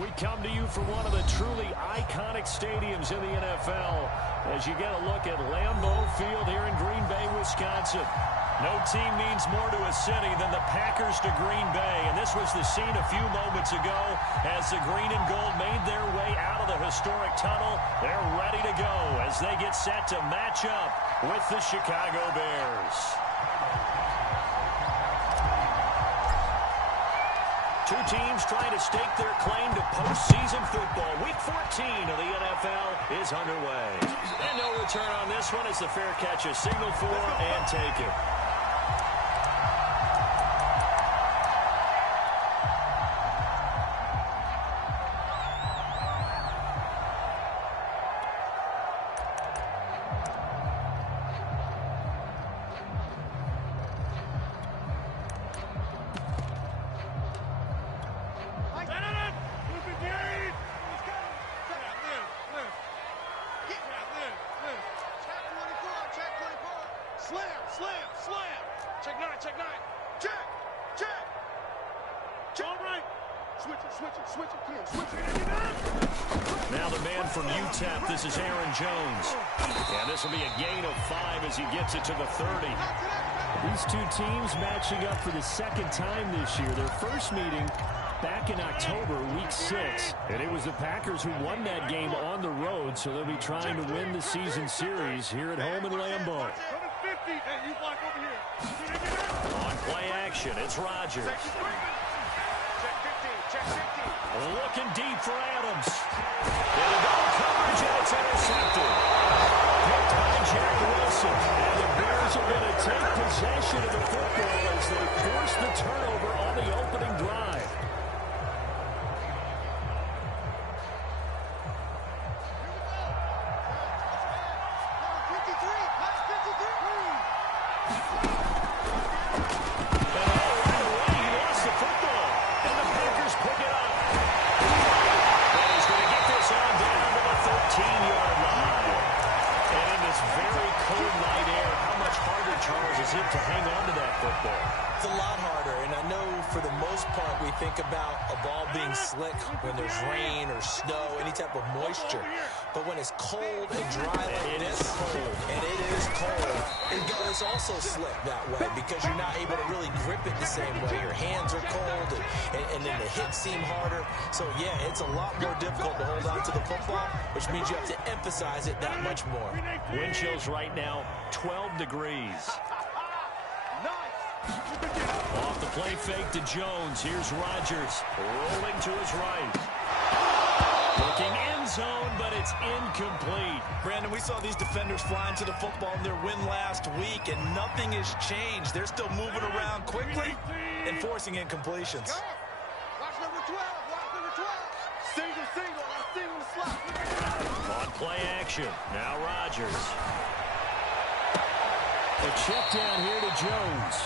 We come to you from one of the truly iconic stadiums in the NFL as you get a look at Lambeau Field here in Green Bay, Wisconsin. No team means more to a city than the Packers to Green Bay, and this was the scene a few moments ago as the green and gold made their way out of the historic tunnel. They're ready to go as they get set to match up with the Chicago Bears. Two teams trying to stake their claim to postseason football. Week 14 of the NFL is underway. And no return on this one as the fair catch is signaled for and taken. Now the man from UTEP, this is Aaron Jones. And this will be a gain of 5 as he gets it to the 30. These two teams matching up for the second time this year. Their first meeting back in October, week 6. And it was the Packers who won that game on the road, so they'll be trying to win the season series here at home in Lambeau. On play action, it's Rodgers. Looking deep for Adams. Into double coverage, and it's intercepted. Picked by Jerry Wilson. And the Bears are going to take possession of the football as they force the turnover on the opening drive. To hang on to that football. It's a lot harder, and I know for the most part we think about a ball being slick when there's rain or snow, any type of moisture. But when it's cold and dry like this, and it is cold, it's also slick that way because you're not able to really grip it the same way. Your hands are cold, and then the hits seem harder. So, yeah, it's a lot more difficult to hold on to the football, which means you have to emphasize it that much more. Wind chills right now, 12 degrees. Off the play fake to Jones. Here's Rodgers rolling to his right. Looking end zone, but it's incomplete. Brandon, we saw these defenders flying to the football in their win last week, and nothing has changed. They're still moving around quickly and forcing incompletions. Watch number 12. Watch number 12. Single. I see him slot. On play action. Now Rodgers. A check down here to Jones.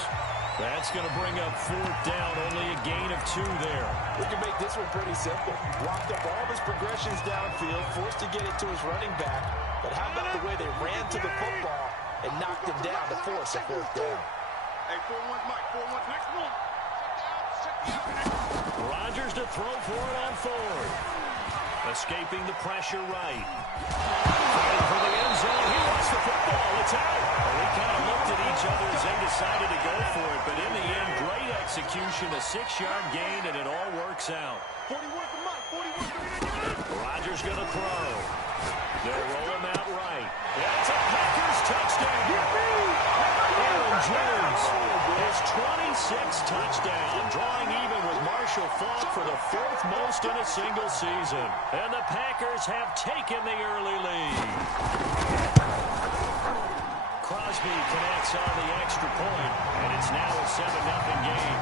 That's going to bring up 4th down. Only a gain of 2 there. We can make this one pretty simple. Blocked up all of his progressions downfield, forced to get it to his running back. But how about the way they ran to the football and knocked him down to force a 4th down? Hey, 4-1, Mike. 4-1, next one. Rodgers to throw for it on 4th. Escaping the pressure right. Fighting for the end zone. He wants the football. It's out. They kind of looked at each other as they decided to go for it. But in the end, great execution. A 6-yard gain, and it all works out. 41 for Mike. 41. Rodgers going to throw. They'll roll him out right. That's a Packers touchdown. Aaron Jones, his 26th touchdown, drawing even with Marshall Faulk for the 4th most in a single season. And the Packers have taken the early lead. Crosby connects on the extra point, and it's now a 7-0 game.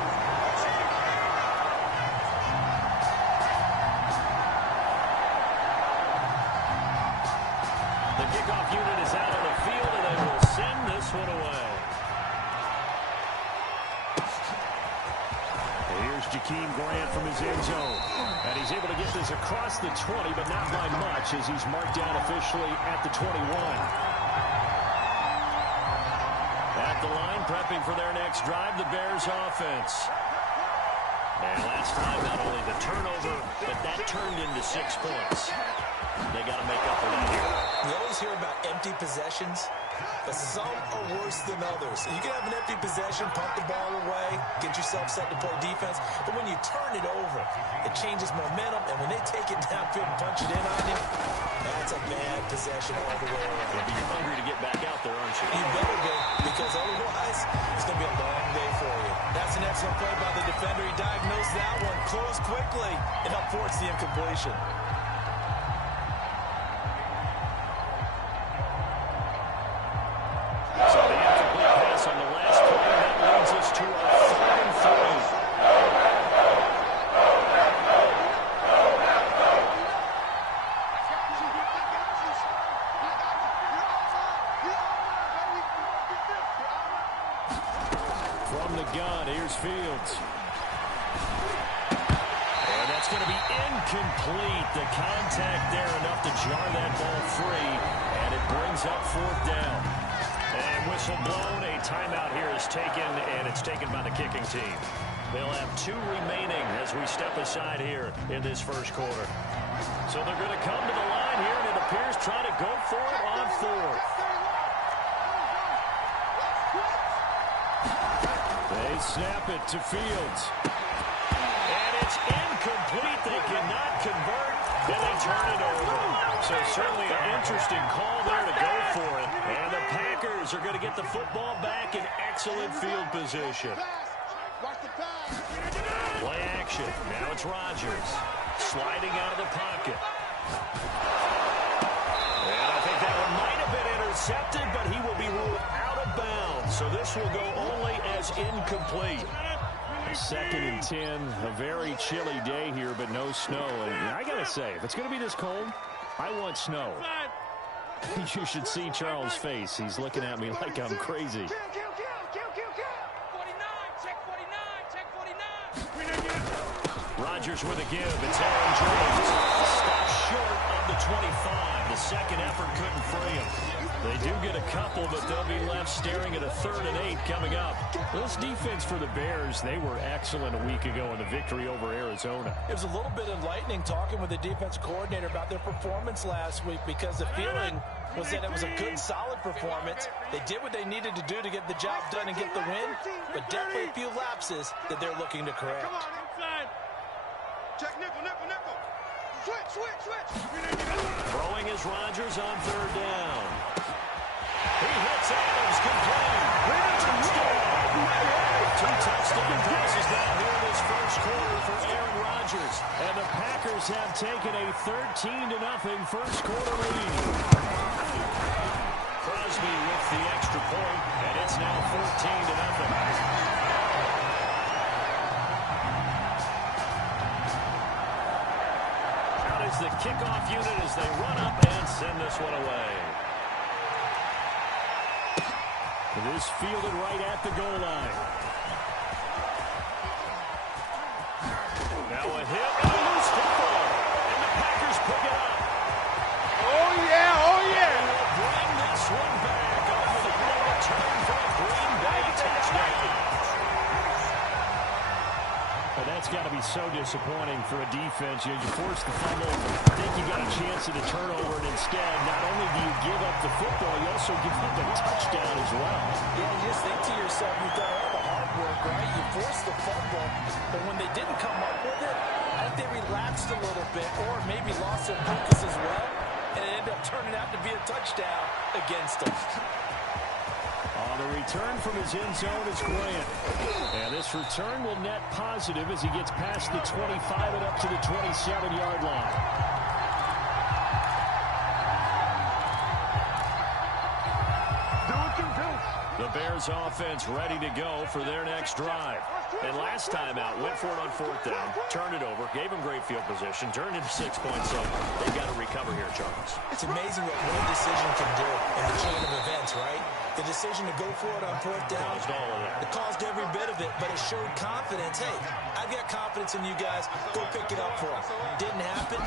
The kickoff unit is out on the field, and they will send this one away. Here's Jakeem Grant from his end zone. And he's able to get this across the 20, but not by much as he's marked down officially at the 21. At the line, prepping for their next drive, the Bears offense. And last time, not only the turnover, but that turned into 6 points. They got to make up for that here. You always hear about empty possessions, but some are worse than others. You can have an empty possession, pump the ball away, get yourself set to play defense, but when you turn it over, it changes momentum, and when they take it downfield and punch it in on you, that's a bad possession all the way around. You'll be hungry to get back out there, aren't you? You better be, because otherwise, it's going to be a long day for you. That's an excellent play by the defender. He diagnosed that one, closed quickly, and up forced the incompletion. So the incomplete pass on the last play, that leads us to a 3rd and 3. From the gun, here's Fields. And that's going to be incomplete. The contact there enough to jar that ball free, and it brings up 4th down. And whistle blown, a timeout here is taken, and it's taken by the kicking team. They'll have 2 remaining as we step aside here in this first quarter. So they're going to come to the line here, and it appears trying to go for it on 4th. They snap it to Fields. And it's incomplete. They cannot convert, and they turn it over. So certainly an interesting call there to go for it. And the Packers are going to get the football back in excellent field position. Play action. Now it's Rodgers sliding out of the pocket. And I think that one might have been intercepted, but he will be ruled out of bounds. So this will go only as incomplete. 2nd and 10, a very chilly day here, but no snow. And I got to say, if it's going to be this cold, I want snow. You should see Charles' face. He's looking at me like I'm crazy. 49, check 49. Rodgers with a give. It's Aaron Jones. Stopped short of the 25. The second effort couldn't free him. They do get a couple, but they'll be left staring at a 3rd and 8 coming up. This defense for the Bears, they were excellent a week ago in the victory over Arizona. It was a little bit enlightening talking with the defense coordinator about their performance last week, because the feeling was that it was a good, solid performance. They did what they needed to do to get the job done and get the win, but definitely a few lapses that they're looking to correct. Come on, inside. Check nickel. Switch. Throwing is Rodgers on 3rd down. He hits Adams, complete. Touchdown. 2 touchdown passes down here in this first quarter for Aaron Rodgers. And the Packers have taken a 13-0 first quarter lead. Crosby with the extra point, and it's now 14-0. The kickoff unit as they run up and send this one away. It is fielded right at the goal line. Now a hit and a loose football. And the Packers pick it up. Oh, yeah. And they'll bring this one back on the return for a Green Bay touchdown. Well, that's got to be so disappointing for a defense. You force the fumble, think you got a chance at a turnover, and instead, not only do you give up the football, you also give up a touchdown as well. Yeah, you just think to yourself, you've done all the hard work, right? You forced the fumble, but when they didn't come up with it, I think they relaxed a little bit, or maybe lost their focus as well, and it ended up turning out to be a touchdown against them. On the return from his end zone is Grant. And this return will net positive as he gets past the 25 and up to the 27-yard line. The Bears offense ready to go for their next drive. And last time out, went for it on 4th down, turned it over, gave him great field position, turned into 6 points. So they've got to recover here, Charles. It's amazing what one decision can do in the chain of events, right? The decision to go for it on 4th down. Caused all of that. It caused every bit of it, but it showed confidence. Hey, I've got confidence in you guys. Go pick it up for them. Didn't happen.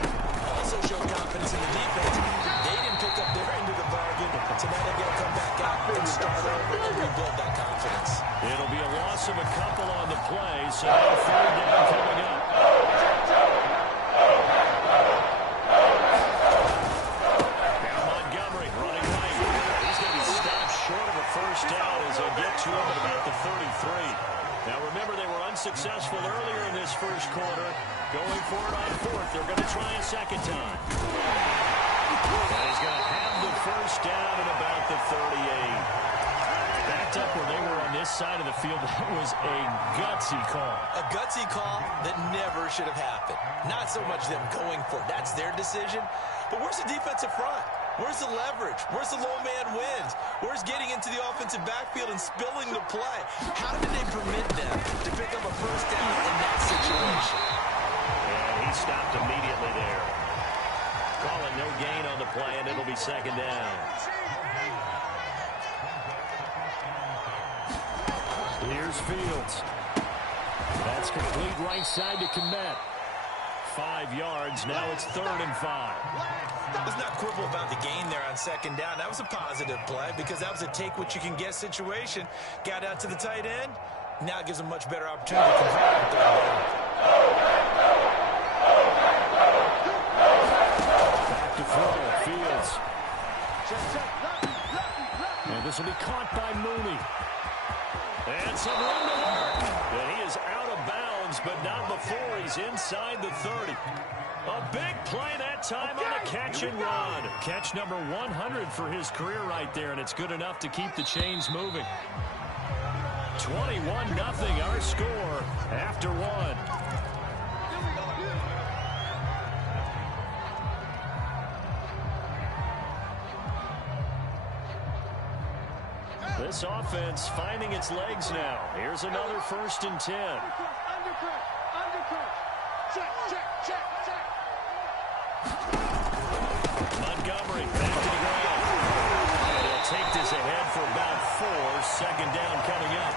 Also showed confidence in the defense. They didn't pick up their end of the bargain, so now they've got to come back out and start over and rebuild that confidence. It'll be a loss of a couple on the play, so 3rd down coming get to him at about the 33. Now, remember, they were unsuccessful earlier in this first quarter. Going for it on fourth. They're going to try a second time. And he's going to have the first down at about the 38. Backed up where they were on this side of the field. That was a gutsy call. A gutsy call that never should have happened. Not so much them going for it. That's their decision. But where's the defensive front? Where's the leverage? Where's the low man wins? Where's getting into the offensive backfield and spilling the play? How did they permit them to pick up a first down in that situation? And he stopped immediately there. Call it no gain on the play, and it'll be second down. Here's Fields. That's complete right side to Kmet. 5 yards. Now it's 3rd and 5. Let's not quibble about the gain there on second down. That was a positive play because that was a take-what-you-can-get situation. Got out to the tight end. Now it gives them much better opportunity to convert on third down. Back to throw. Fields. And this will be caught by Mooney. And some room to work. And he is out of bounds, but not before he's inside the 30. A big play that time on a catch and run. Catch number 100 for his career right there, and it's good enough to keep the chains moving. 21-0 our score after one. This offense finding its legs now. Here's another 1st and 10. Montgomery back to the ground. And he'll take this ahead for about 4. Second down coming up.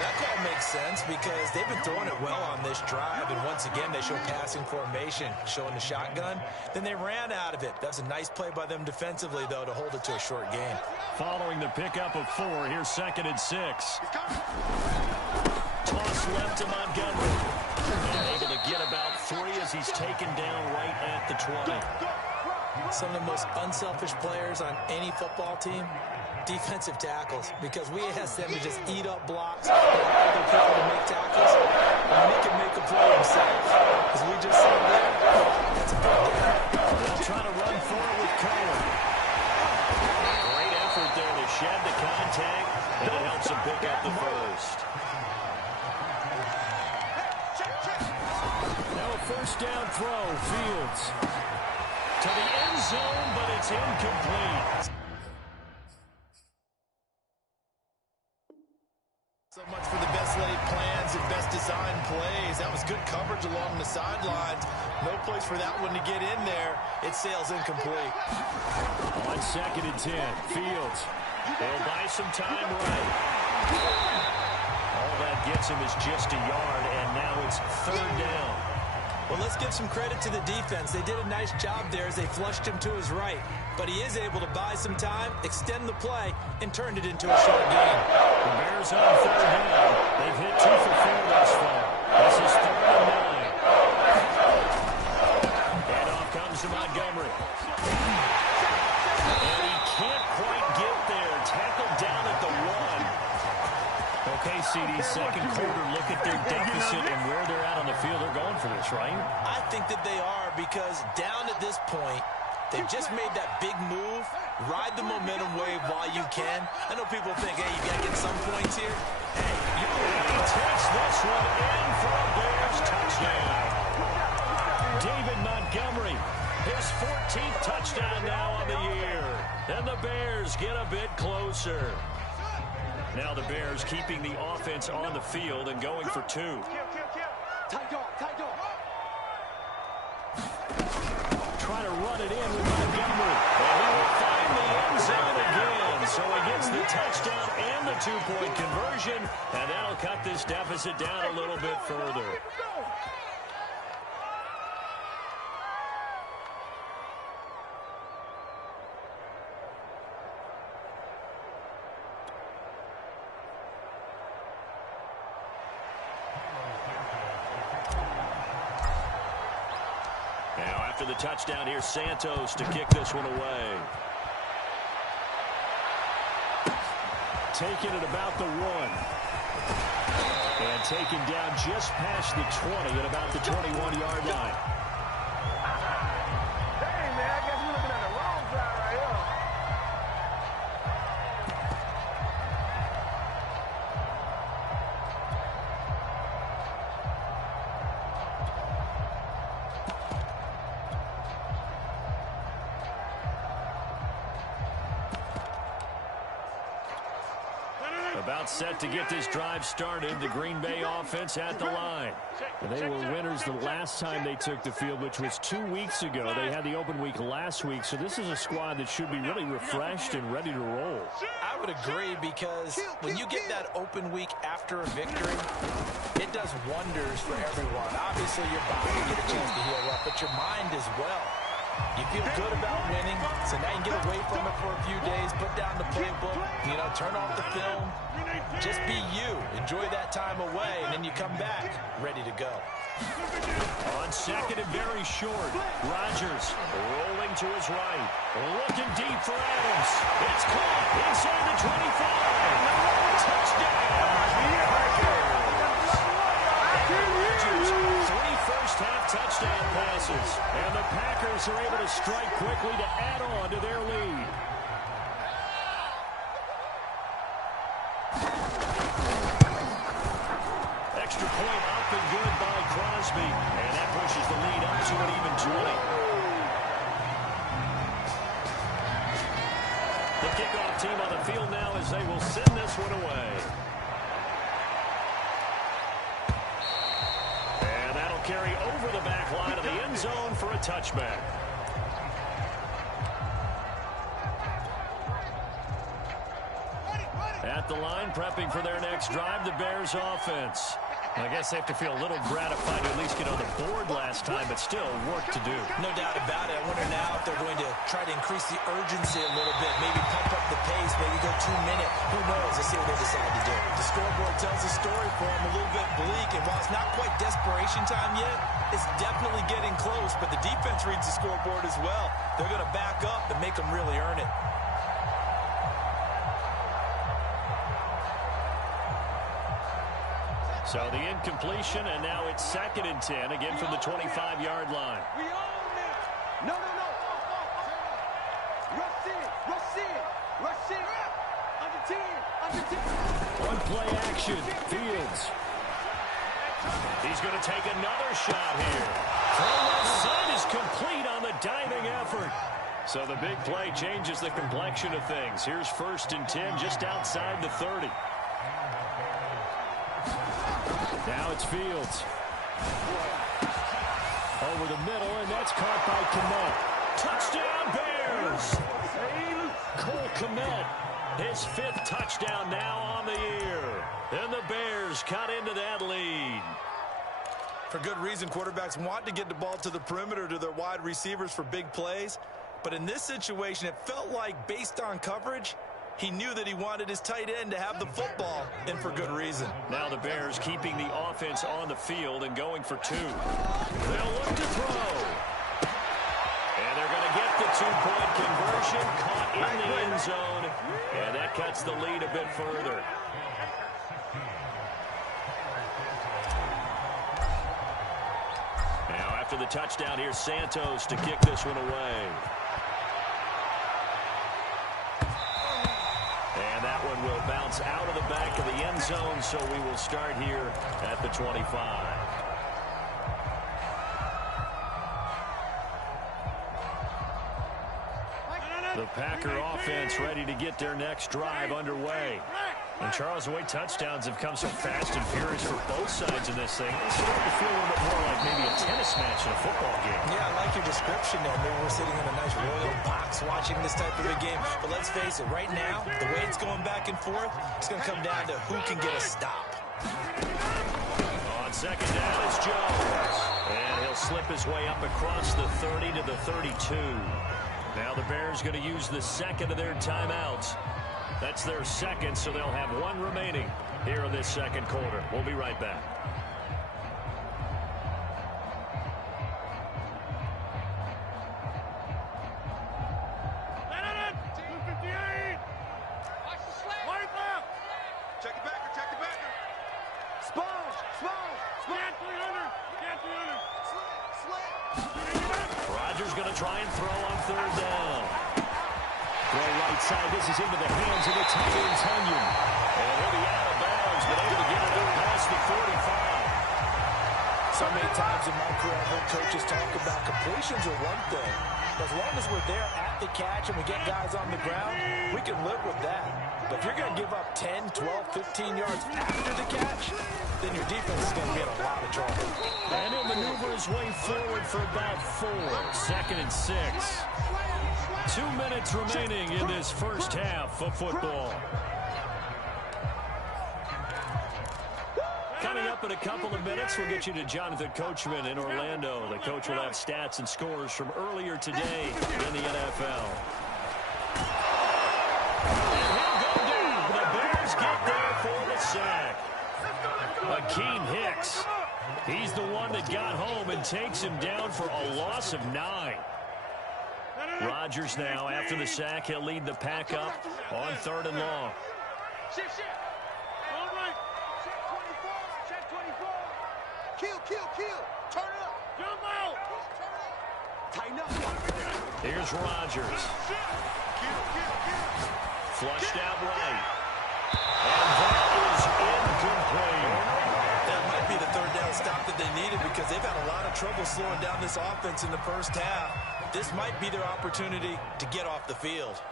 That call makes sense because they've been throwing it well on this drive, and once again they show passing formation, showing the shotgun. Then they ran out of it. That's a nice play by them defensively, though, to hold it to a short gain. Following the pickup of 4, here's 2nd and 6. Toss left to Montgomery. And able to get about 3 as he's taken down right at the 20. Some of the most unselfish players on any football team, defensive tackles, because we ask them to just eat up blocks and other people to make tackles, and we can make a play himself. As we just said there, that's a big deal. They'll try to run forward with Cohen. Great effort there to shed the contact, and it helps him pick up the first. Now a 1st down throw. Fields to the end zone, but it's incomplete. So much for the best laid plans and best designed plays. That was good coverage along the sidelines. No place for that one to get in there. It sails incomplete. On 2nd and 10, Fields. They'll buy some time right. All that gets him is just a yard, and now it's 3rd down. Well, let's give some credit to the defense. They did a nice job there as they flushed him to his right. But he is able to buy some time, extend the play, and turned it into a short gain. The Bears on 3rd down. They've hit 2 for 4 thus far. This is 3rd and 9. Handoff comes to Montgomery. And he can't quite get there. Tackled down at the 1. Okay, CD, second quarter, look at their deficit and where they're at on the field. They're going for this, right? I think that they are, because down at this point, they've just made that big move. Ride the momentum wave while you can. I know people think, hey, you got to get some points here. Hey, he takes this one in for a Bears touchdown. David Montgomery, his 14th touchdown now on the year. And the Bears get a bit closer. Now the Bears keeping the offense on the field and going for 2. Tight dog. Try to run it in with Montgomery. And he will find the end zone again. So he gets the touchdown and the 2-point conversion. And that'll cut this deficit down a little bit further. After the touchdown, here's Santos to kick this one away. taken at about the 1. And taken down just past the 20 at about the 21-yard line. Hey, man, I guess you're looking at the wrong side right here. About set to get this drive started. The Green Bay offense at the line. They were winners the last time they took the field, which was 2 weeks ago. They had the open week last week, so this is a squad that should be really refreshed and ready to roll. I would agree, because when you get that open week after a victory, it does wonders for everyone. Obviously, your body will get a chance to heal up, but your mind as well. You feel good about winning, so now you can get away from it for a few days, put down the playbook, turn off the film, just be you. Enjoy that time away, and then you come back ready to go. On second and very short, Rodgers rolling to his right, looking deep for Adams. It's caught inside the 25. Touchdown! Rodgers, 3 first-half touchdown passes, and the Packers are able to strike quickly to add on to their lead. Extra point up and good by Crosby, and that pushes the lead up to an even 20. The kickoff team on the field now as they will send this one away. And that'll carry over the back line of the end zone for a touchback. At the line, prepping for their next drive, the Bears offense. I guess they have to feel a little gratified to at least get on the board last time, but still work to do. No doubt about it. I wonder now if they're going to try to increase the urgency a little bit, maybe pump up the pace, maybe go 2 minutes. Who knows? Let's see what they decide to do. The scoreboard tells the story for them, a little bit bleak, and while it's not quite desperation time yet, it's definitely getting close, but the defense reads the scoreboard as well. They're going to back up and make them really earn it. So the incompletion, and now it's 2nd and 10, again from the 25-yard line. We own it. No. Rush in. Under 10. One play action. Fields. He's going to take another shot here. Throw left side is complete on the diving effort. So the big play changes the complexion of things. Here's 1st and 10 just outside the 30. Now it's Fields. Over the middle, and that's caught by Kmet. Touchdown, Bears! Cole Kmet, his 5th touchdown now on the year. And the Bears cut into that lead. For good reason, quarterbacks want to get the ball to the perimeter to their wide receivers for big plays. But in this situation, it felt like, based on coverage, he knew that he wanted his tight end to have the football, and for good reason. Now the Bears keeping the offense on the field and going for 2. They'll look to throw. And they're going to get the 2-point conversion, caught in the end zone, and that cuts the lead a bit further. Now after the touchdown, here's Santos to kick this one away. And that one will bounce out of the back of the end zone, so we will start here at the 25. The Packer offense ready to get their next drive underway. And Charles, the way touchdowns have come so fast and furious for both sides in this thing, it's starting to feel a little bit more like maybe a tennis match in a football game. Yeah, I like your description there. Maybe we're sitting in a nice royal box watching this type of a game. But let's face it, right now, the way it's going back and forth, it's going to come down to who can get a stop. On 2nd down, it's Jones. And he'll slip his way up across the 30 to the 32. Now the Bears going to use the 2nd of their timeouts. That's their 2nd, so they'll have 1 remaining here in this 2nd quarter. We'll be right back. Check the backer, check the backer. Sponge, sponge, sponge. Get 300. Slant. Rodgers going to try and throw on third down. Throw right side. This is into the hands of the tight end, Tunyon. And he'll be out of bounds, but able to get it up past the 45. So many times in my career, I've heard coaches talk about completions are one thing. As long as we're there at the catch and we get guys on the ground, we can live with that. But if you're going to give up 10, 12, 15 yards after the catch, then your defense is going to be in a lot of trouble. And he'll maneuver his way forward for about 4. 2nd and 6. 2 minutes remaining in this first half of football. Coming up in a couple of minutes, we'll get you to Jonathan Coachman in Orlando. The coach will have stats and scores from earlier today in the NFL. And he'll go down. The Bears get there for the sack. Akeem Hicks. He's the one that got home and takes him down for a loss of 9. Rodgers now, after the sack, he'll lead the pack up on 3rd and long. Shift. All right. Check 24. Kill. Turn it up. Jump out. Turn it up. Tighten up. Here's Rodgers. Flushed out right. And that is incomplete. That might be the 3rd down stop that they needed because they've had a lot of trouble slowing down this offense in the first half. This might be their opportunity to get off the field.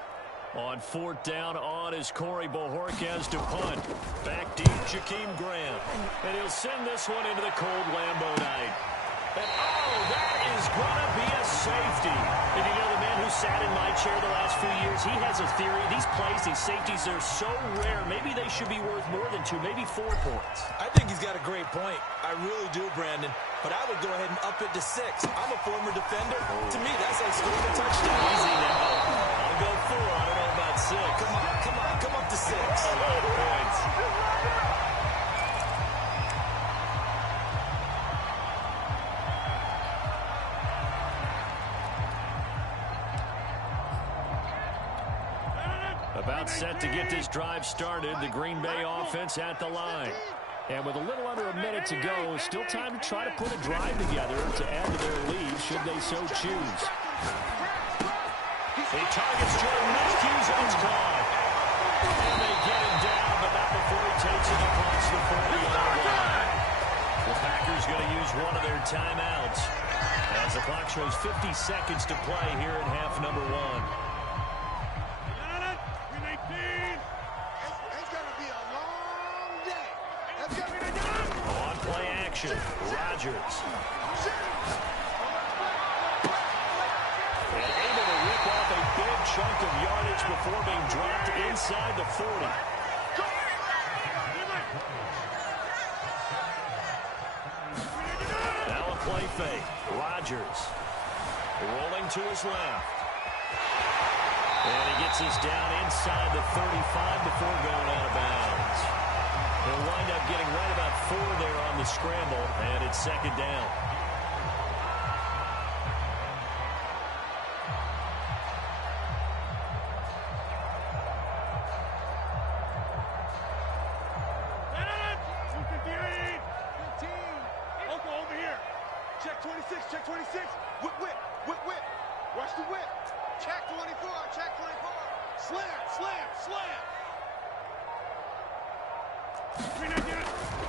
On 4th down, on is Corey Bojorquez to punt. Back deep, Jakeem Grant. And he'll send this one into the cold Lambeau night. And that is going to be a safety. And you know, the man who sat in my chair the last few years, he has a theory. These plays, these safeties are so rare. Maybe they should be worth more than 2, maybe 4 points. I think he's got a great point. I really do, Brandon. But I would go ahead and up it to 6. I'm a former defender. To me, that's like scoring a touchdown. Easy now. I'll go 4. I don't know about 6. Come up to 6. A lot of points. About set to get this drive started. The Green Bay offense at the line. And with a little under a minute to go, still time to try to put a drive together to add to their lead should they so choose. He targets Jordan Matthews and it's caught. And they get him down, but not before he takes it across the 40-yard line. The Packers going to use one of their timeouts as the clock shows 50 seconds to play here in half number 1. Rodgers. And able to rip off a big chunk of yardage before being dropped inside the 40. Now a play fake. Rodgers rolling to his left. And he gets us down inside the 35 before going out of bounds. He'll wind up getting right about 4 there on the scramble, and it's 2nd down. Over here. Check 26. Whip. Watch the whip. Check 24. Slam.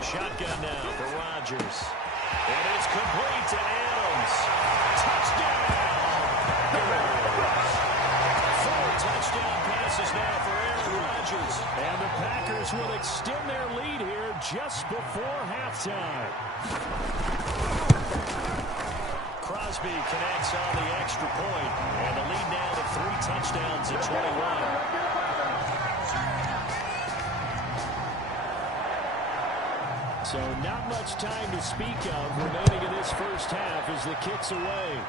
Shotgun now for Rodgers. And it's complete to Adams. Touchdown! 4 touchdown passes now for Aaron Rodgers. And the Packers will extend their lead here just before halftime. Crosby connects on the extra point. And the lead now to 3 touchdowns at 21. So not much time to speak of remaining in this first half as the kick's away.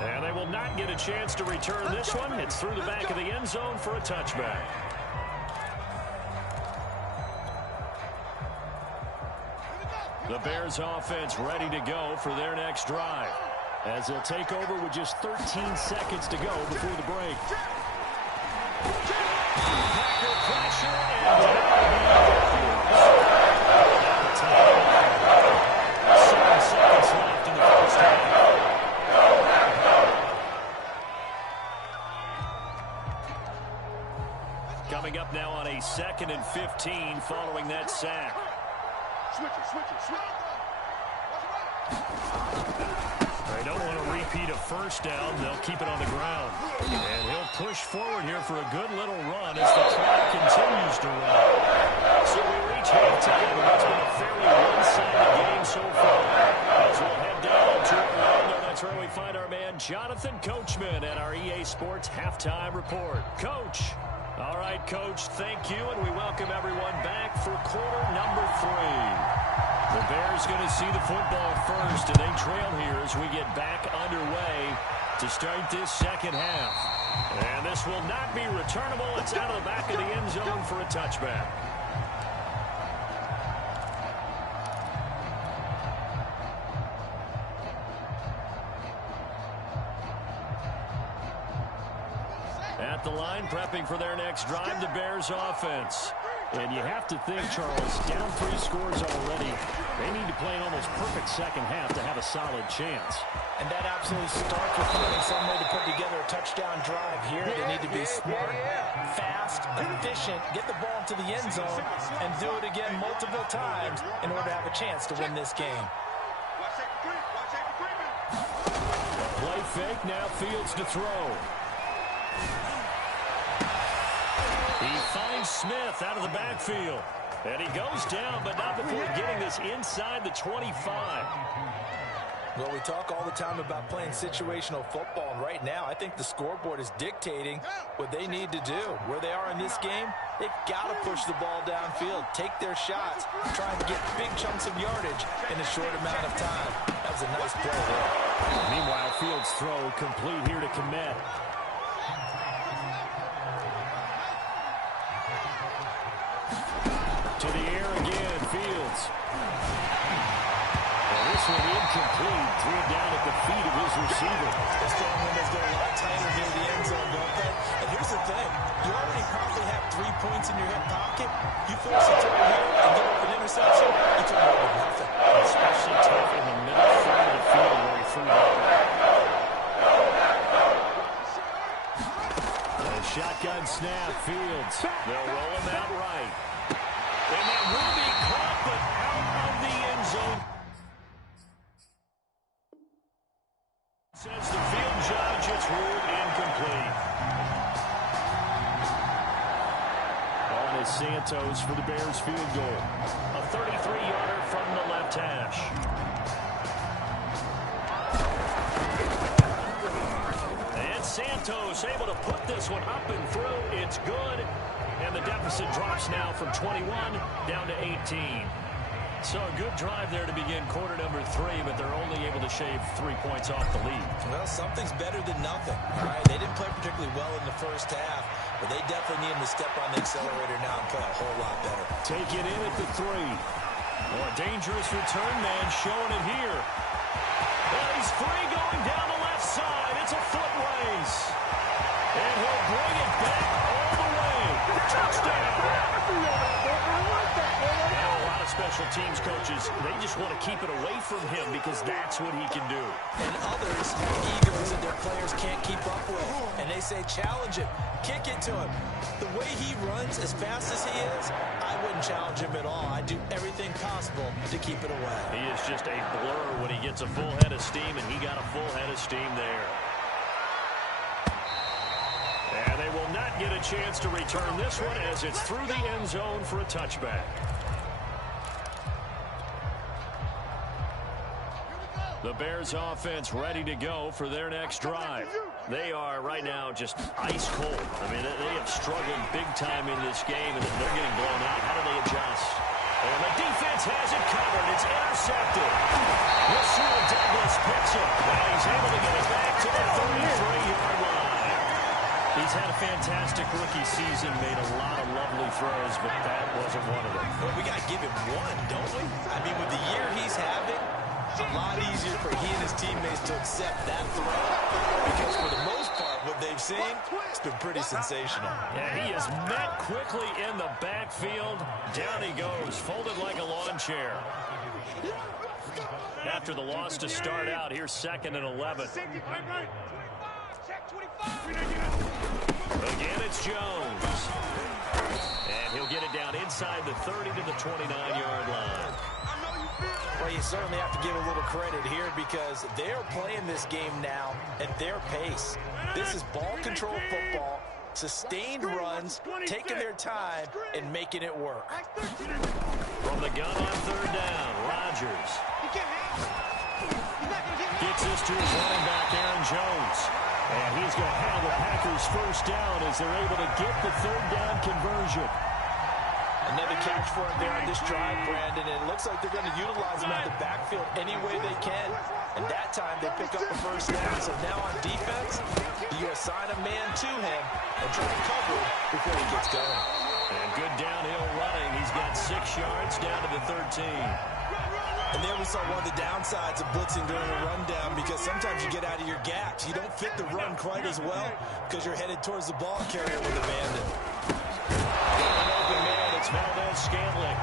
And they will not get a chance to return this one. It's through the back of the end zone for a touchback. The Bears offense ready to go for their next drive, as they'll take over with just 13 seconds to go before the break. up now on a 2nd and 15 following that sack. Switch it. They don't want to repeat a first down. They'll keep it on the ground. And he'll push forward here for a good little run as the clock continues to run. So we reach halftime, and it's been a fairly one-sided game so far. As we'll head down to Orlando, that's where we find our man Jonathan Coachman at our EA Sports Halftime Report. Coach. All right, Coach, thank you, and we welcome everyone back for quarter number 3. The Bears going to see the football first, and they trail here as we get back underway to start this second half. And this will not be returnable. It's out of the back of the end zone for a touchback. At the line, prepping for their next drive, the Bears offense. And you have to think, Charles, down 3 scores already. They need to play an almost perfect second half to have a solid chance. And that absolutely starts with finding some way to put together a touchdown drive here. They need to be smart, fast, efficient, get the ball into the end zone, and do it again multiple times in order to have a chance to win this game. Play fake, now Fields to throw. He finds Smith out of the backfield. And he goes down, but not before getting this inside the 25. Well, we talk all the time about playing situational football, and right now I think the scoreboard is dictating what they need to do. Where they are in this game, they've got to push the ball downfield, take their shots, try and get big chunks of yardage in a short amount of time. That was a nice play there. Meanwhile, Fields' throw complete here to Kmet. To the air again, Fields. And this one incomplete. Threw it down at the feet of his receiver. This strong windows get a lot tighter near the end zone, don't they? And here's the thing. You already probably have 3 points in your hip pocket. You force it over here and give up an interception, you turn over nothing. Especially tough in the middle front of the field where he threw that. Shotgun snap, Fields. They'll roll him out right. And that will be caught, but out of the end zone. Says the field judge, it's ruled incomplete. On is Santos for the Bears field goal. A 33-yarder from the left hash. And Santos able to put this one up and through. It's good. And the deficit drops now from 21 down to 18. So a good drive there to begin quarter number 3, but they're only able to shave 3 points off the lead. Well, something's better than nothing. All right, they didn't play particularly well in the first half, but they definitely need him to step on the accelerator now and play a whole lot better. Take it in at the 3. Oh, a dangerous return man showing it here. Well, he's free going down the left side. It's a foot race. And he'll bring it back all the way. Touchdown. Now, a lot of special teams coaches, they just want to keep it away from him because that's what he can do. And others have egos that their players can't keep up with. And they say, challenge him, kick it to him. The way he runs as fast as he is, I wouldn't challenge him at all. I'd do everything possible to keep it away. He is just a blur when he gets a full head of steam, and he got a full head of steam there. And they will not get a chance to return this one as it's through the end zone for a touchback. The Bears offense ready to go for their next drive. They are right now just ice cold. I mean, they have struggled big time in this game, and they're getting blown out. How do they adjust? And the defense has it covered. It's intercepted. Rasul Douglas picks it. And he's able to get it back to the 33-yard line. He's had a fantastic rookie season, made a lot of lovely throws, but that wasn't one of them. Well, we got to give him one, don't we? I mean, with the year he's having, a lot easier for he and his teammates to accept that throw because for the most part, what they've seen, it's been pretty sensational. Yeah, he is met quickly in the backfield. Down he goes, folded like a lawn chair. After the loss to start out, here's 2nd and 11. Again, it's Jones. inside the 30 to the 29-yard line. Well, you certainly have to give a little credit here because they're playing this game now at their pace. This is ball control football, sustained runs, taking their time, and making it work. From the gun on third down, Rodgers gets this to his running back, Aaron Jones. And he's going to have the Packers first down as they're able to get the third down conversion. Another catch for him there on this drive, Brandon. And it looks like they're going to utilize him out of the backfield any way they can. And that time they pick up the first down. So now on defense, you assign a man to him and try to cover it before he gets going. And good downhill running. He's got 6 yards down to the 13. And there we saw one of the downsides of blitzing during a rundown because sometimes you get out of your gaps. You don't fit the run quite as well because you're headed towards the ball carrier with abandon. Got an open man. It's Valdez-Scantling.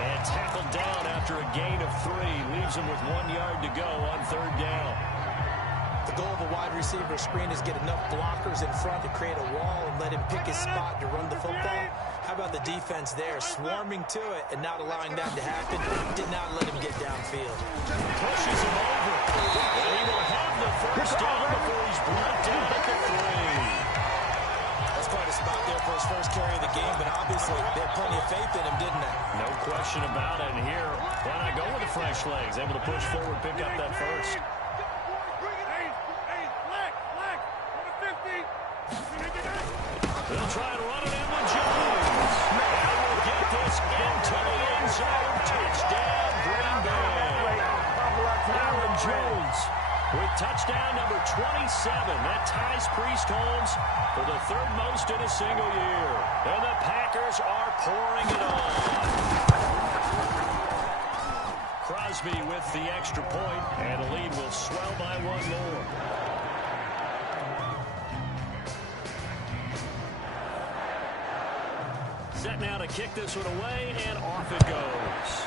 And tackled down after a gain of 3. Leaves him with 1 yard to go on third down. The goal of a wide receiver screen is get enough blockers in front to create a wall and let him pick his spot to run the football. How about the defense there, swarming to it and not allowing that to happen? Did not let him get downfield. Pushes him over. And he will have the first down before he's brought down at the 3. That's quite a spot there for his first carry of the game, but obviously they had plenty of faith in him, didn't they? No question about it. And here, why not go with the fresh legs? Able to push forward, pick up that first. They'll try and run it in with Jones. And we'll get this into the end zone. Touchdown, Green Bay. Aaron Jones with touchdown number 27. That ties Priest Holmes for the 3rd most in a single year. And the Packers are pouring it on. Crosby with the extra point, and the lead will swell by 1 more. Set now to kick this one away, and off it goes.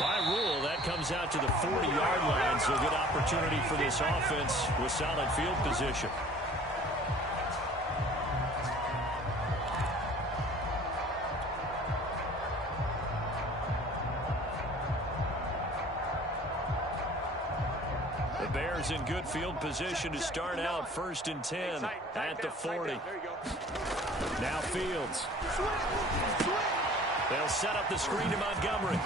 By rule, that comes out to the 40-yard line, so good opportunity for this offense with solid field position. The Bears in good field position to start out 1st and 10 at the 40. Now Fields. They'll set up the screen to Montgomery.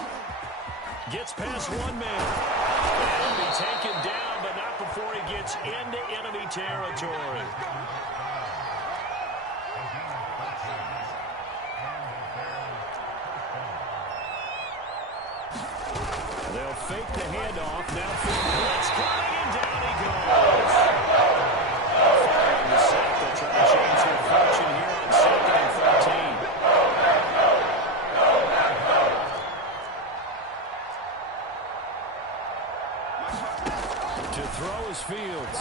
Gets past 1 man. And he'll be taken down, but not before he gets into enemy territory. They'll fake the handoff. Now Fields coming, and down he goes. Following the sack, they'll try to change their fortune here on 2nd and 13. To throw is Fields.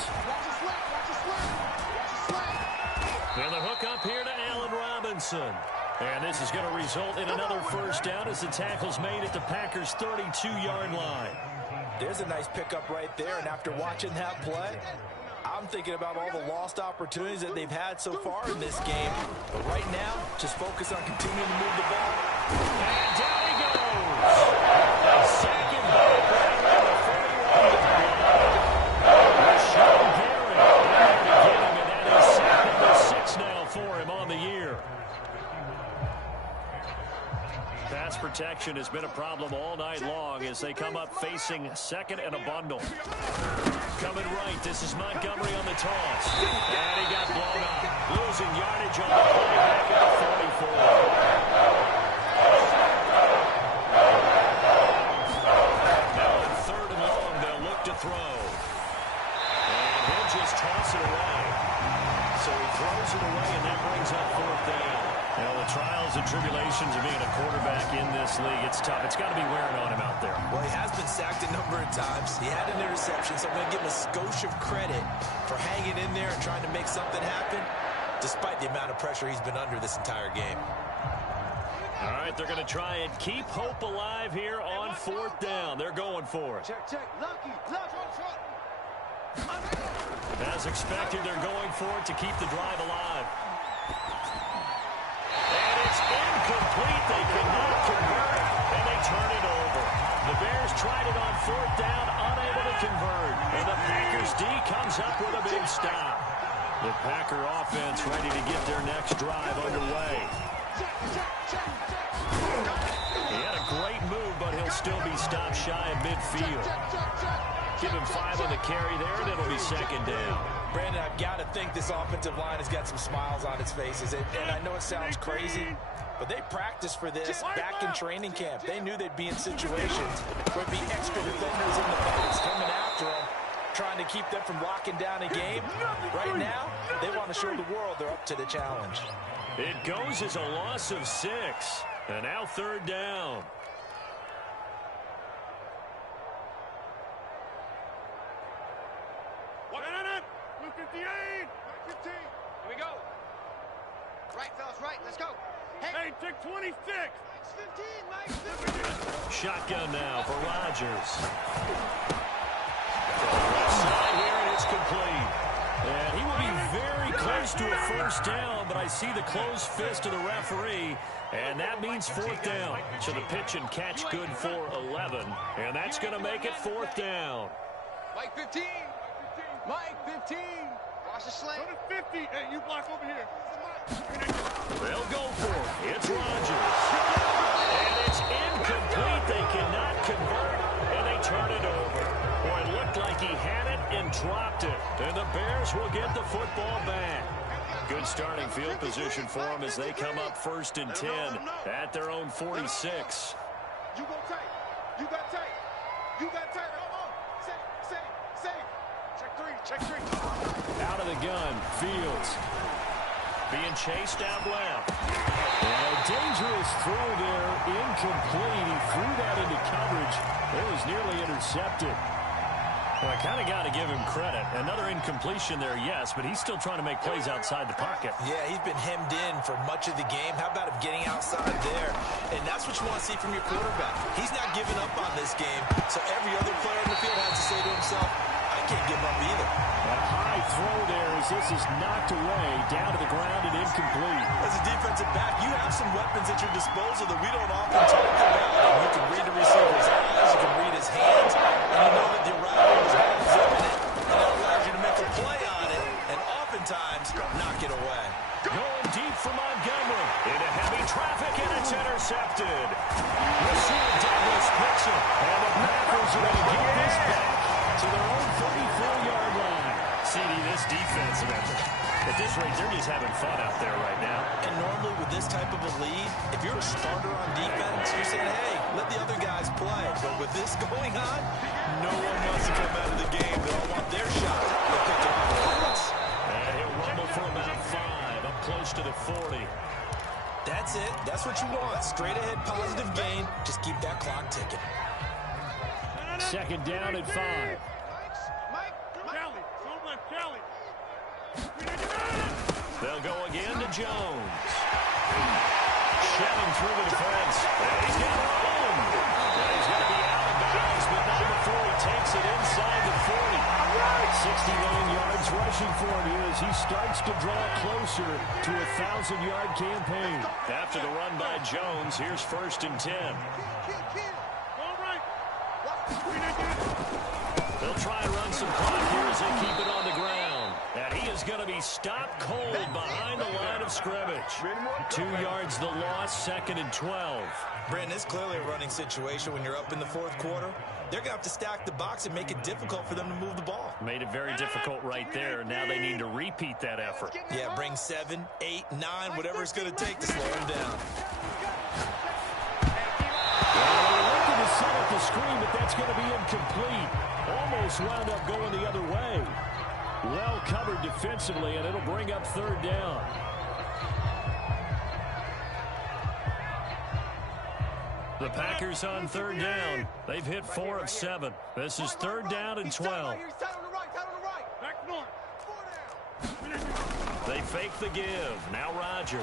And the hook up here to Allen Robinson. And this is going to result in another first down as the tackle's made at the Packers' 32-yard line. There's a nice pickup right there, and after watching that play, I'm thinking about all the lost opportunities that they've had so far in this game. But right now, just focus on continuing to move the ball. And down he goes. A second back right around the 40-yard line. Rashawn Gary there to get him, and that is sack number 6 now for him on the year. Pass protection has been a problem all night long as they come up facing 2nd and a bundle. Coming right, this is Montgomery on the toss. And he got blown up. Losing yardage on the play back at the 44. Now on 3rd and long, they'll look to throw. And he'll just toss it away. So he throws it away, and that brings up 4th down. You know, the trials and tribulations of being a quarterback in this league, it's tough. It's got to be wearing on him out there. Well, he has been sacked a number of times. He had an interception, so I'm going to give him a skosh of credit for hanging in there and trying to make something happen, despite the amount of pressure he's been under this entire game. All right, they're going to try and keep hope alive here on 4th down. They're going for it. Check. Lucky. As expected, they're going for it to keep the drive alive. And it's incomplete. incomplete. They cannot convert, and they turn it over. The Bears tried it on 4th down, unable to convert. And the Packers D comes up with a big stop. The Packer offense ready to get their next drive underway. He had a great move, but he'll still be stopped shy of midfield. Give him 5 on the carry there, and it'll be 2nd down. Brandon, I've got to think this offensive line has got some smiles on its faces. And I know it sounds crazy, but they practiced for this back in training camp. They knew they'd be in situations where there'd be extra defenders in the box coming after them, trying to keep them from locking down a game. Right now, they want to show the world they're up to the challenge. It goes as a loss of 6. And now 3rd down. Blue 58. 15. Here we go. Right, fellas, right. Let's go. Hey, take 26. Mike's 15, Mike's 15. Shotgun now for Rodgers. Left side here, and it's complete. And he will be very close to a 1st down, but I see the closed fist of the referee, and that means 4th down. So the pitch and catch good for 11, and that's going to make it 4th down. Mike 15. Mike 15. Watch the slant. Go to 50. Hey, you block over here. They'll go for it. It's Rodgers. And it's incomplete. They cannot convert, and they turn it over. Boy, it looked like he had it and dropped it. And the Bears will get the football back. Good starting field position for them as they come up 1st and 10 at their own 46. You go tight. You got tight. You got tight. Come on. Save. Check 3. Out of the gun, Fields. Being chased out left. And a dangerous throw there, incomplete. He threw that into coverage. It was nearly intercepted. Well, I kind of got to give him credit. Another incompletion there, yes, but he's still trying to make plays outside the pocket. Yeah, he's been hemmed in for much of the game. How about him getting outside there? And that's what you want to see from your quarterback. He's not giving up on this game, so every other player in the field has to say to himself, I can't give up either. A high throw there as this is knocked away, down to the ground and incomplete. As a defensive back, you have some weapons at your disposal that we don't often talk about. And you can read the receiver's eyes, you can read his hands, and you know that the arrival is imminent, and that allows you to make a play on it, and oftentimes knock it away. Going deep for Montgomery. Into heavy traffic, and it's intercepted. Rasul Douglas picks it, and the Packers are going to get this back to their own 34-yard line. CD, this defensive effort. At this rate, they're just having fun out there right now. And normally with this type of a lead, if you're a starter on defense, you're saying, hey, let the other guys play. But with this going on, no one wants to come out of the game. They all want their shot. They'll pick up the offense. And he'll rumble for about 5, up close to the 40. That's it. That's what you want. Straight ahead positive gain. Just keep that clock ticking. 2nd down at 5. Mike. Kelly. Don't let Kelly. They'll go again to Jones. Shedding through the defense. And he's got room. And he's going to be out of bounds, but not before he takes it inside the 40. 69 yards rushing for him here as he starts to draw closer to a 1,000-yard campaign. After the run by Jones, here's 1st and 10. They'll try and run some clock here as they keep it on the ground. And he is going to be stopped cold behind the line of scrimmage. 2 yards the loss, 2nd and 12. Brandon, it's clearly a running situation when you're up in the 4th quarter. They're going to have to stack the box and make it difficult for them to move the ball. Made it very difficult right there. Now they need to repeat that effort. Yeah, bring 7, 8, 9, whatever it's going to take to slow them down. Looking to set up the screen, but that's going to be incomplete. Almost wound up going the other way. Well covered defensively, and it'll bring up 3rd down. The Packers on 3rd down. They've hit 4 of 7. This is 3rd down and 12. They fake the give. Now Rodgers.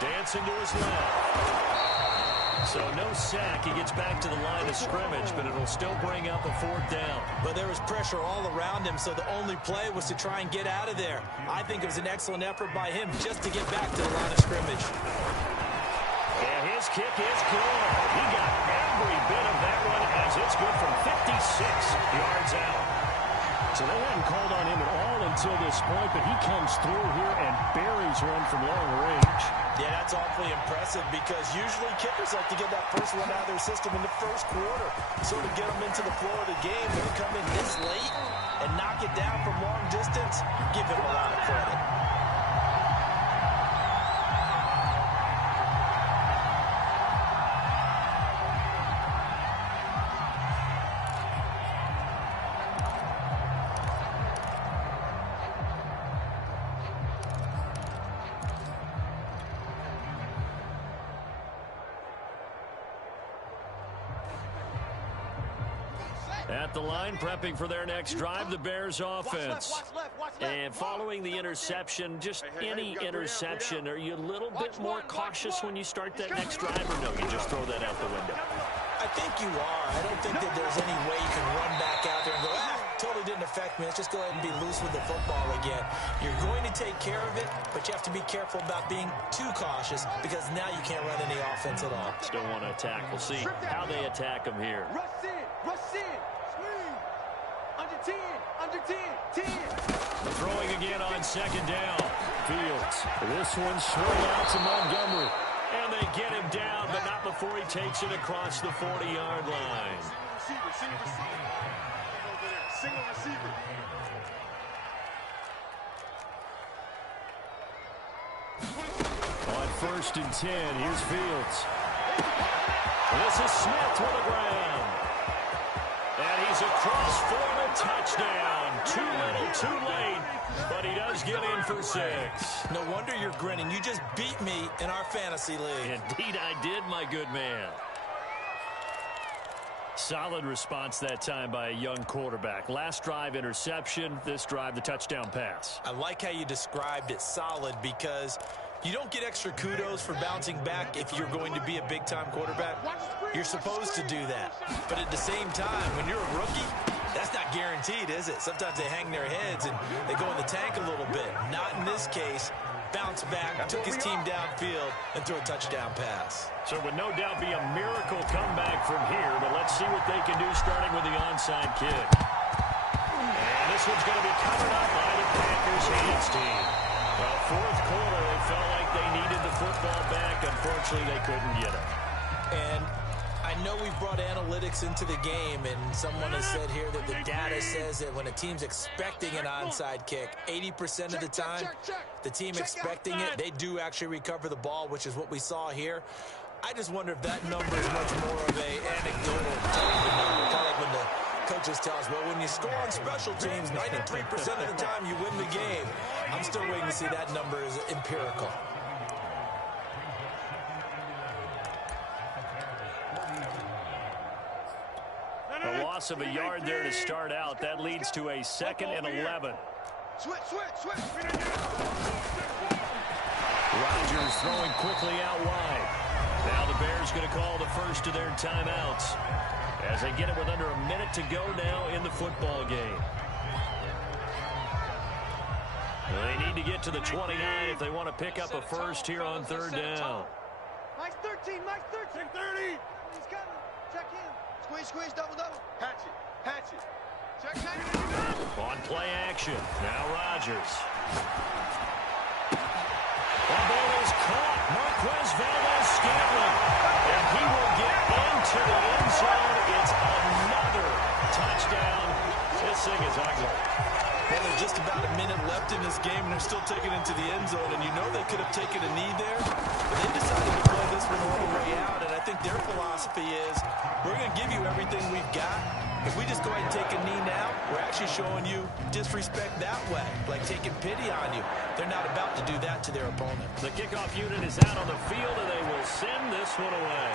Dancing to his left. So no sack. He gets back to the line of scrimmage, but it'll still bring up a 4th down. But there was pressure all around him, so the only play was to try and get out of there. I think it was an excellent effort by him just to get back to the line of scrimmage. kick is good. He got every bit of that one as it's good from 56 yards out. So they hadn't called on him at all until this point, but he comes through here and buries one from long range. Yeah, that's awfully impressive because usually kickers like to get that first one out of their system in the first quarter, sort of get them into the flow of the game. When they come in this late and knock it down from long distance, give him a lot of credit. At the line, prepping for their next drive, the Bears offense. And following the interception, just any interception, are you a little bit more cautious when you start that next drive, or no, you just throw that out the window? I think you are. I don't think that there's any way you can run back out there and go, totally didn't affect me. Let's just go ahead and be loose with the football again. You're going to take care of it, but you have to be careful about being too cautious because now you can't run any offense at all. Still want to attack. We'll see how they attack them here. Rush in, swing. Under 10, under 10, 10. Throwing again on second down. Fields. This one swung out to Montgomery. And they get him down, but not before he takes it across the 40-yard line. Single receiver. On 1st and 10, here's Fields. This is Smith with the ground. And he's across for the touchdown. Too little, too late, but he does get in for 6. No wonder you're grinning. You just beat me in our fantasy league. Indeed I did, my good man. Solid response that time by a young quarterback. Last drive, interception. This drive, the touchdown pass. I like how you described it, solid, because you don't get extra kudos for bouncing back if you're going to be a big-time quarterback. You're supposed to do that. But at the same time, when you're a rookie, that's not guaranteed, is it? Sometimes they hang their heads and they go in the tank a little bit. Not in this case. Bounced back, took his team downfield, and threw a touchdown pass. So it would no doubt be a miracle comeback from here, but let's see what they can do starting with the onside kick. And this one's going to be covered up by the Packers hands team. Well, fourth quarter, it felt like they needed the football back. Unfortunately, they couldn't get it. And I know we've brought analytics into the game, and someone has said here that the data says that when a team's expecting an onside kick, 80% of the time, the team expecting it, they do actually recover the ball, which is what we saw here. I just wonder if that number is much more of a anecdotal type of number, kind of like when the coaches tell us, well, when you score on special teams, 93% of the time you win the game. I'm still waiting to see that number is empirical. A loss of a yard there to start out. That leads to a 2nd and 11. Switch. Rodgers throwing quickly out wide. Now the Bears going to call the first of their timeouts as they get it with under a minute to go now in the football game. They need to get to the 29 if they want to pick up a first here on 3rd down. Mike's 13, 30. He's coming. Check in. Squeeze, double. Hatch it. Check. On play action. Now Rodgers. The ball is caught. Marquez Valdes-Scantling. And he will get into the end zone. It's another touchdown. This thing is ugly. Well, there's just about a minute left in this game, and they're still taking it into the end zone. And you know they could have taken a knee there, but they decided to play this one all the way out. And I think their philosophy is, we're going to give you everything we've got. If we just go ahead and take a knee now, we're actually showing you disrespect that way, like taking pity on you. They're not about to do that to their opponent. The kickoff unit is out on the field, and they will send this one away.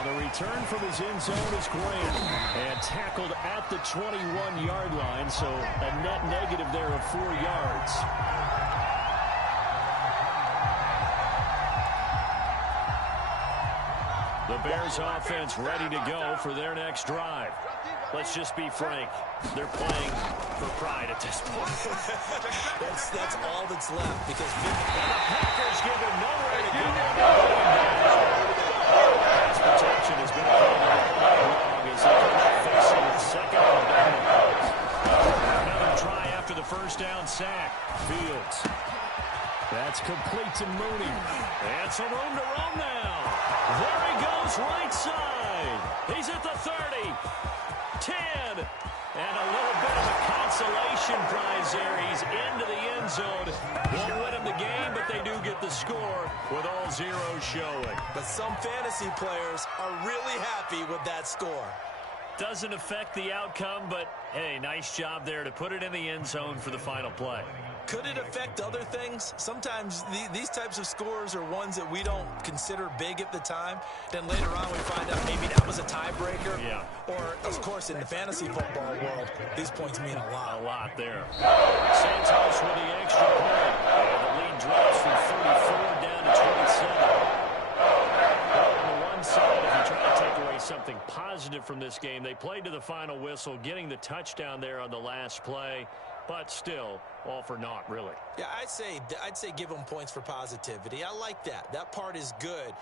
The return from his end zone is Graham, and tackled at the 21-yard line, so a net negative there of 4 yards. The Bears offense ready to go for their next drive. Let's just be frank. They're playing for pride at this point. that's all that's left because the Packers just give him nowhere to go. Pass protection has been played long as they come out facing the second and down. Another try after the first down sack. Fields. That's complete to Mooney. And some room to roam now. There he goes, right side. He's at the 30. 10. And a little bit of a consolation prize there. He's into the end zone. Won't win him the game, but they do get the score with all zeros showing. But some fantasy players are really happy with that score. Doesn't affect the outcome, but, hey, nice job there to put it in the end zone for the final play. Could it affect other things? Sometimes these types of scores are ones that we don't consider big at the time. Then later on we find out maybe that was a tiebreaker. Yeah. Or, of course, in the fantasy football world, these points mean a lot. A lot there. Santos with the extra point. And the lead drops from 34 down to 27. On the one side, if you try to take away something positive from this game, they played to the final whistle, getting the touchdown there on the last play. But still, all for naught, really. Yeah, I'd say give them points for positivity. I like that. That part is good.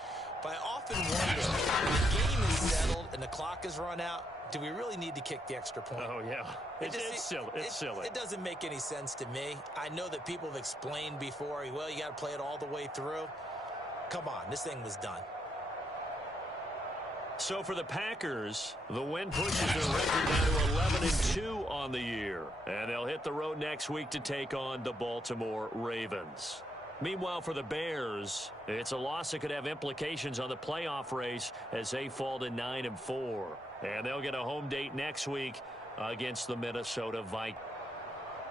But I often wonder, when the game is settled and the clock is run out, do we really need to kick the extra point? Oh, yeah. It's silly. It's silly. It doesn't make any sense to me. I know that people have explained before, well, you got to play it all the way through. Come on, this thing was done. So for the Packers, the win pushes their record down to 11-2 on the year. And they'll hit the road next week to take on the Baltimore Ravens. Meanwhile, for the Bears, it's a loss that could have implications on the playoff race as they fall to 9-4. And they'll get a home date next week against the Minnesota Vikings.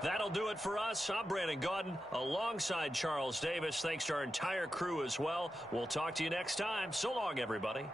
That'll do it for us. I'm Brandon Gaudin alongside Charles Davis. Thanks to our entire crew as well. We'll talk to you next time. So long, everybody.